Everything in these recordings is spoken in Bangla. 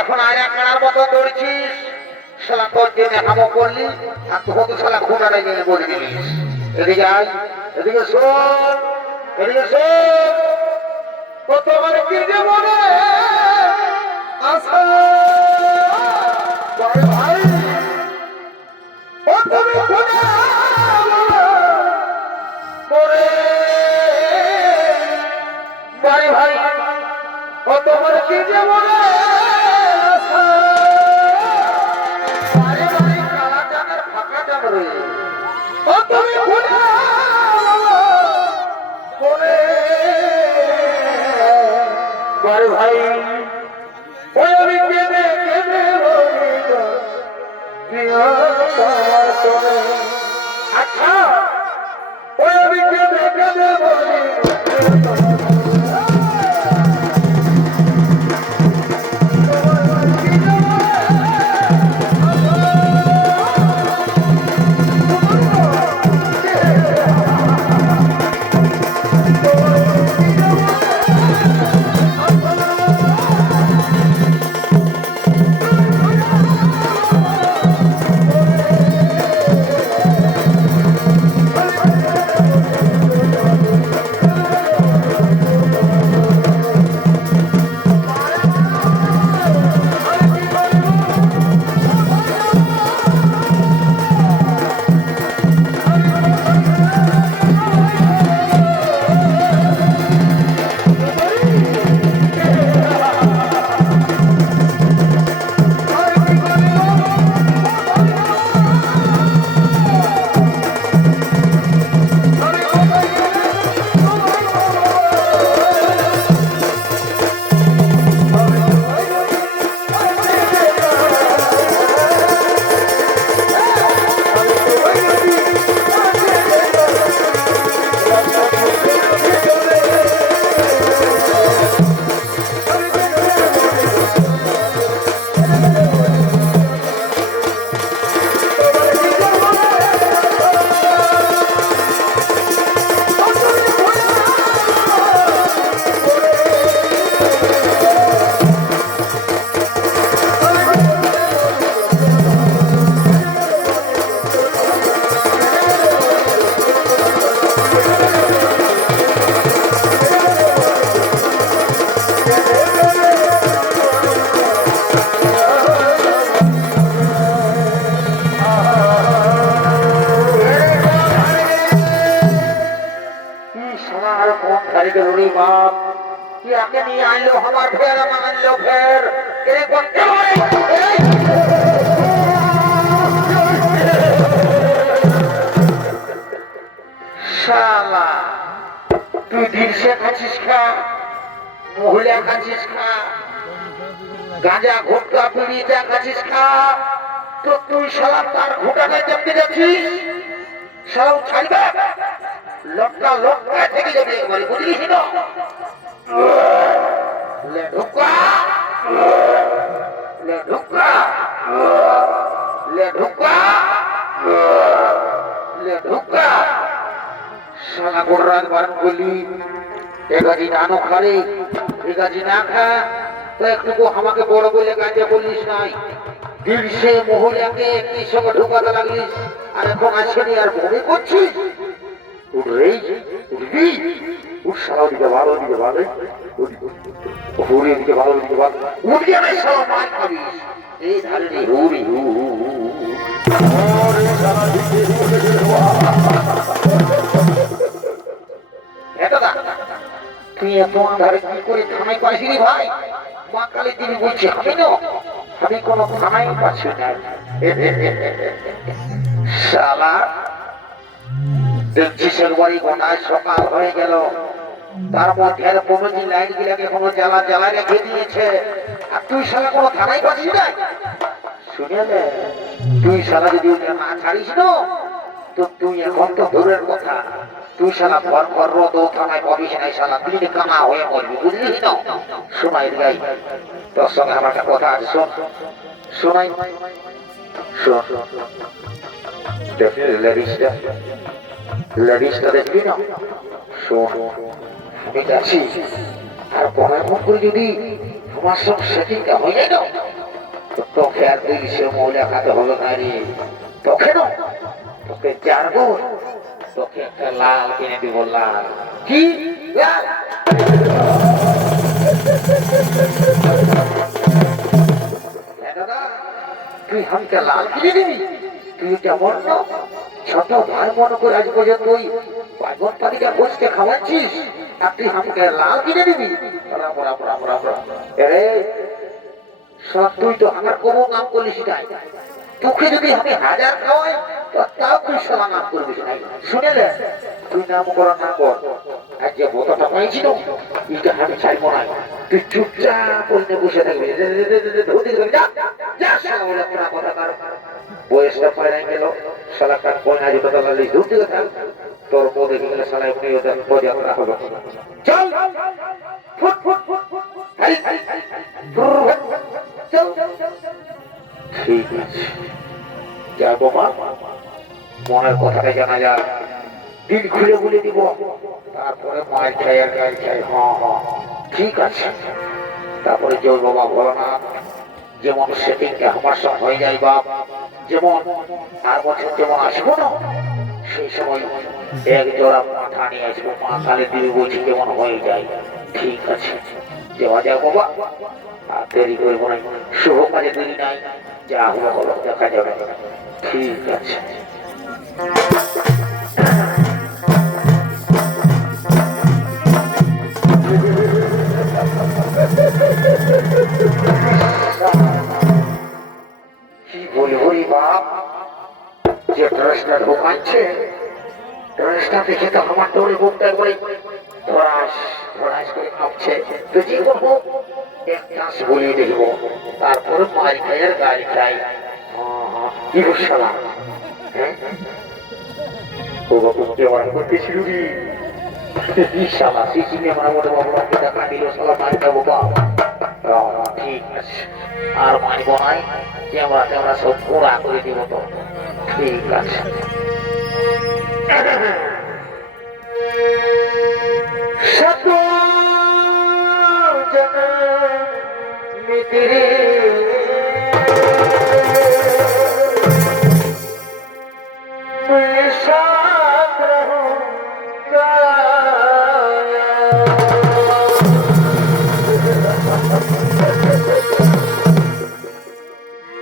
এখন আয়া কার মতো দৌড়ছিস শালা তোর জন্য হামো করলি আর তোকে তো শালা খুঁড়াটা গেলে বলে দিলিস এদিকে আয় এদিকে শোন এদিকে শোন কতবার কি যে মনে আশা ভাই প্রথমে খুঁড়া করে বাড়ি ভাই কতবার কি যে মনে ভাই আচ্ছা ওই আমি কেঁদে কেঁদে বলি তুই দিনসে খাচ্ছিস খা মহিলা খাচ্ছিস খা গাঁজা ঘুটকা পিড়ি যা খাচ্ছিস খা তো তুই শালা তার ঘুটাকে চেপতে যাচ্ছিস শালা ছাড়বে লটকা লটকা থেকে যাবে একবারে বুঝলিস না লে ঢুকা লে ঢুকা লে ঢুকা লে ঢুকা শালা গোড়ার বারণ করলি এগাজি নানো খারে এগাজি না খা তো একটুকু আমাকে বড় বলে গাঁজা বললিস নাই দিলসে মহিলাকে একটি সঙ্গে ঢুকাতে লাগলিস আর এখন আসেনি আর ভূমি করছিস উঠবি উঠ শালা দিকে ভালো দিকে ভালো হুড়ি দিকে ভালো দিকে ভালো উঠবি আমি শালা মার খাবিস এই ধারে হুড়ি হু হু হু তুই এত আধারে কি করে থানায় পাইছিলি ভাই মা কালী তিনি বলছি আমি কোন থানায় পাচ্ছি না শালা দেখছিস একবারই গোটায় সকাল হয়ে গেল তার মধ্যে কোনো যে লাইট গুলাকে কোনো জ্বালা জ্বালা রেখে দিয়েছে আর তুই শালা কোনো থানায় পাচ্ছি না শুনে তুই শালা যদি না ছাড়িস না তো তুই এখন তো দূরের কথা তুই শালা ভর ভর রোদ থানায় পাবিস নাই শালা দিন কানা হয়ে মরবি বুঝলি না শোনাই গাই তোর সঙ্গে আমার একটা কথা আছে শোন শোনাই শোন দেখি লেডিসটা দেখবি না শোন আমি যাচ্ছি আর পরের মন করে যদি তোমার সঙ্গে সেটিংটা হয়ে যায় না তোকে আর তুই সে মৌলে খাতে হবে না রে তোকে না তোকে জানবো তোকে একটা লাল কিনে দিব লাল কি লাল দাদা তুই আমাকে লাল কিনে দিবি তুই কেমন না ছোট ভাই মনে করে আজ পর্যন্ত ওই বাইগন পানিটা বসতে খাওয়াচ্ছিস আর তুই আমাকে লাল কিনে দিবি তুই তো আমার কোনো নাম করলিস নাই তোকে যদি আমি হাজার খাওয়াই তাও তুই সবার নাম করবিস নাই শুনেলে তুই নাম করার না কর আর যে বোতাটা পাইছিল এটা আমি ছাড়বো না তুই চুপচাপ করে বসে থাকবি বয়সটা পায়রাই গেল শালা কাঠ পয়না যেটা তাহলে দূর থেকে থাক তোর মো দেখে গেলে শালা এমনি ওদের পদযাত্রা হবে চল ফুট ফুট ফুট ফুট ঠিক আছে যাবো মা মনের কথাটা জানা যাক দিন খুলে বলে দিব তারপরে মায়ের খাই আর গায়ের খাই হ্যাঁ ঠিক আছে তারপরে জয় বাবা ভোলানাথ যেমন সেটিংটা আমার সঙ্গে হয়ে যায় বাপ যেমন আর বছর যেমন আসবো না সেই সময় এক জোড়া মাথা নিয়ে আসবো মা কালী দিবি বলছি যেমন হয়ে যায় ঠিক আছে যাওয়া যাক বাবা আর দেরি করবো না শুভ কাজে দেরি নাই যা হলো হলো দেখা যাবে ঠিক আছে কি বলবো রে বাপ যে ড্রেসটা ঢোকাচ্ছে ড্রেসটা দেখে তো আমার দৌড়ে বুকটা একবারে ধরাস ধরাস করে কাঁপছে তো কি করবো একটা বলিয়ে দেখবো তারপরে মারি খাই আর গাড়ি খাই কি বসালা হ্যাঁ ও বাবু কেমন করতেছিল রে শালা সিসিকে আমার মতো বাবু আপনি দেখা দিল শালা মারি খাবো বাপ ঠিক আছে আর মারিব নাই ক্যামেরা সব পোড়া করে দিব তো ঠিক আছে সত জন মিত্রে साथ रहूंगा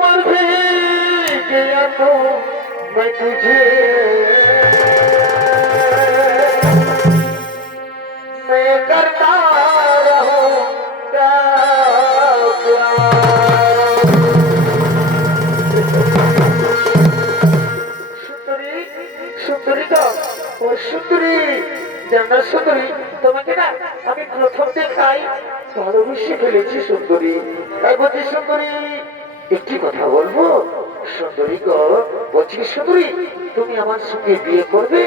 मर भी गया तो मैं तुझे मैं करता रहूंगा সুন্দরী জানা সুন্দরী তোমাকে না আমি প্রথম দেখাই ভালোবেসে ফেলেছি সুন্দরী তাই বলছি সুন্দরী একটি কথা বলবো সুন্দরী গো বলছি সুন্দরী তুমি আমার সঙ্গে বিয়ে করবে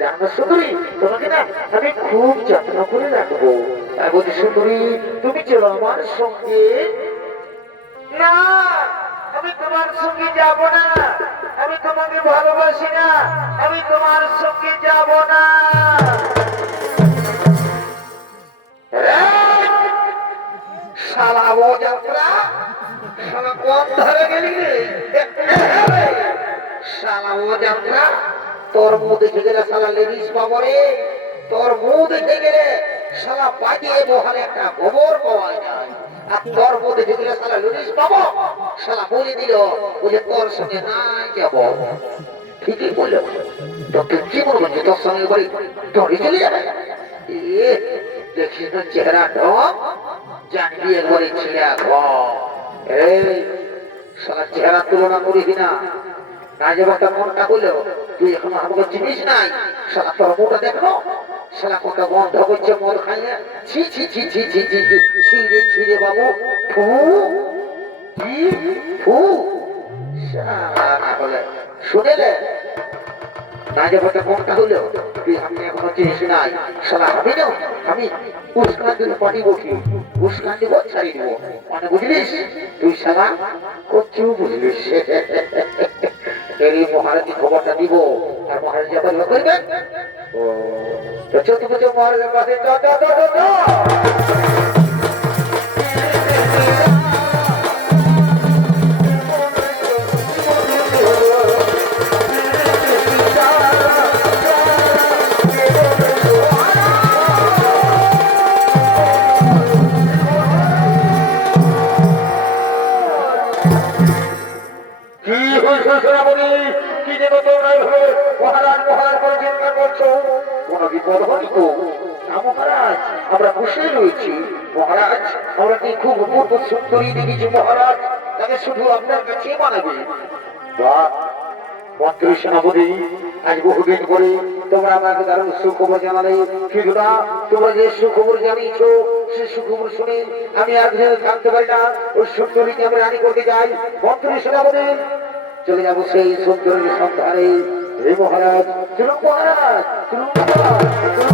জানা সুন্দরী তোমাকে না আমি খুব যত্ন করে রাখবো তাই বলছি সুন্দরী তুমি চলো আমার সঙ্গে না আমি তোমার সঙ্গে যাব না আমি তোমাকে ভালোবাসি না আমি তোমার সঙ্গে যাব না শালা ও যাত্রা শালা কোন ধরে গেলি রে শালা ও যাত্রা তোর মুখ দেখে গেলে শালা লেডিস পাবো রে তোর মুখ দেখে গেলে শালা পাঠিয়ে বহালে একটা গোবর পাওয়া যায় আর তোর মধ্যে ঢুকলে শালা লুরিস পাবো শালা বলে দিল বুঝে তোর সঙ্গে নাই যাবো ঠিকই বললো তো তুই কি বলবো যে তোর সঙ্গে বলি দৌড়ে চলে যাবে দেখি তো চেহারা ঢক জানবি একবারে ছিঁড়া ঘর এই শালা চেহারা তুলনা করিস না না যাবো তোর মনটা বললো তুই এখন আমাকে চিনিস নাই শালা তোর মুখটা দেখো শালা কত গন্ধ করছে মদ খাইলে ছি ছি ছি ছি ছি ছি ছি ছিঁড়ে ছিঁড়ে বাবু ফু কি ফু শালা না হলে শুনেলে না যাবো তো কোনটা হলো তুই আমি এখনো চিনিস নাই শালা আমি না আমি উস্কান দিলে পানি বকি উস্কান দিব ছাড়ি দিব মানে বুঝলিস তুই শালা কচ্ছু বুঝলিস এই মহারাজ খবরটা দিব আর মহারাজ যখন লোক করবেন ও তো চতুর্থ মহারাজের কাছে আমরা বসে রয়েছি মহারাজ আমরা কি খুব অপূর্ব সুন্দরী দেখেছি মহারাজ তাকে শুধু আপনার কাছে মানাবে মন্ত্রী সেনাপতি আজ বহুদিন পরে তোমরা আমাকে দারুণ সুখবর জানালে কিন্তু না তোমরা যে সুখবর জানিয়েছো সে সুখবর শুনে আমি আর থাকতে পারি না ওই সুন্দরীকে আমি রানী করতে যাই মন্ত্রী সেনাপতি চলে যাবো সেই সুন্দরীর সন্ধানে হে মহারাজ চলুন মহারাজ চলুন